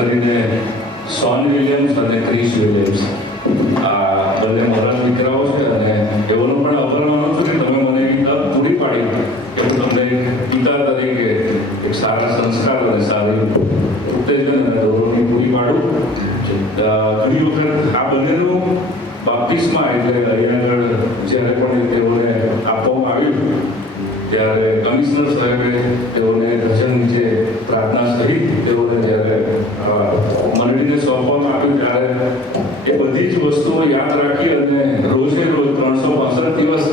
કરીને shown Williams અને Chris Williams આ બંને મારા દીકરાઓ છે અને એઓનો પણ આભાર માનું છું કે તમે મને એક તક પૂરી પાડી કે હું તમને પિતા તરીકે એક સારા સંસ્કાર અને સારી ઉત્તેજન અને ગૌરવની પૂરી પાડું. ઘણી વખત આ બંનેનું બાપ્તિસ્મા એટલે અહીંયા આગળ જ્યારે પણ તેઓને આપવામાં આવ્યું ત્યારે કમિશનર સાહેબે તેઓને ધ્વજન નીચે પ્રાર્થના સહિત તેઓને જ્યારે મંડળીને સોંપવામાં આવ્યું ત્યારે એ બધી જ વસ્તુઓ યાદ રાખી અને રોજે રોજ 365 દિવસ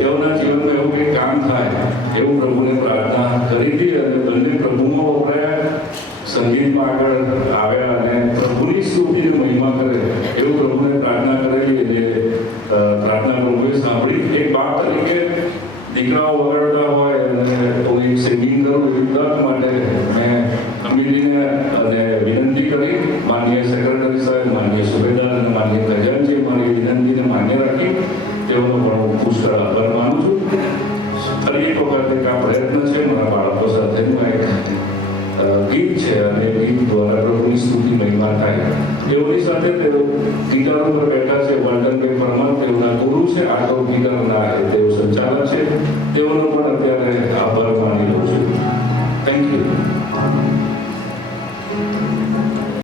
તેઓના જીવનમાં એવું કંઈક કામ થાય એવું પ્રભુને પ્રાર્થના કરી હતી અને બંને પ્રભુમાં વપરાયા, સંગીતમાં આગળ આવ્યા અને પ્રભુની સ્તુતિને મહિમા કરે એવું પ્રભુને પ્રાર્થના કરેલી. એટલે પ્રાર્થના પ્રભુએ સાંભળી. એક બાપ તરીકે દીકરાઓ વગાડતા હોય અને કોઈ સિંગિંગ કરું એવી તક માટે મેં કમિટીને અને વિનંતી કરી. માનનીય સેક્રેટરી સાહેબ, માનનીય સુબેદાર અને માનનીય ખજાનચી મારી વિનંતીને માન્ય રાખી તેઓનો પણ હું પુષ્કળ આભાર માનું છું. ફરી એક વખત એક આ પ્રયત્ન છે મારા બાળકો સાથેનું એક ગીત છે અને ગીત દ્વારા પ્રભુની સ્તુતિ મહિમા થાય. તેઓની સાથે તેઓ ગીટાર ઉપર બેઠા છે વર્ધનભાઈ પરમાર, તેઓના ગુરુ છે. આગળ ગીટારના તેઓ સંચાલક છે. તેઓનો પણ અત્યારે આભાર માની લો.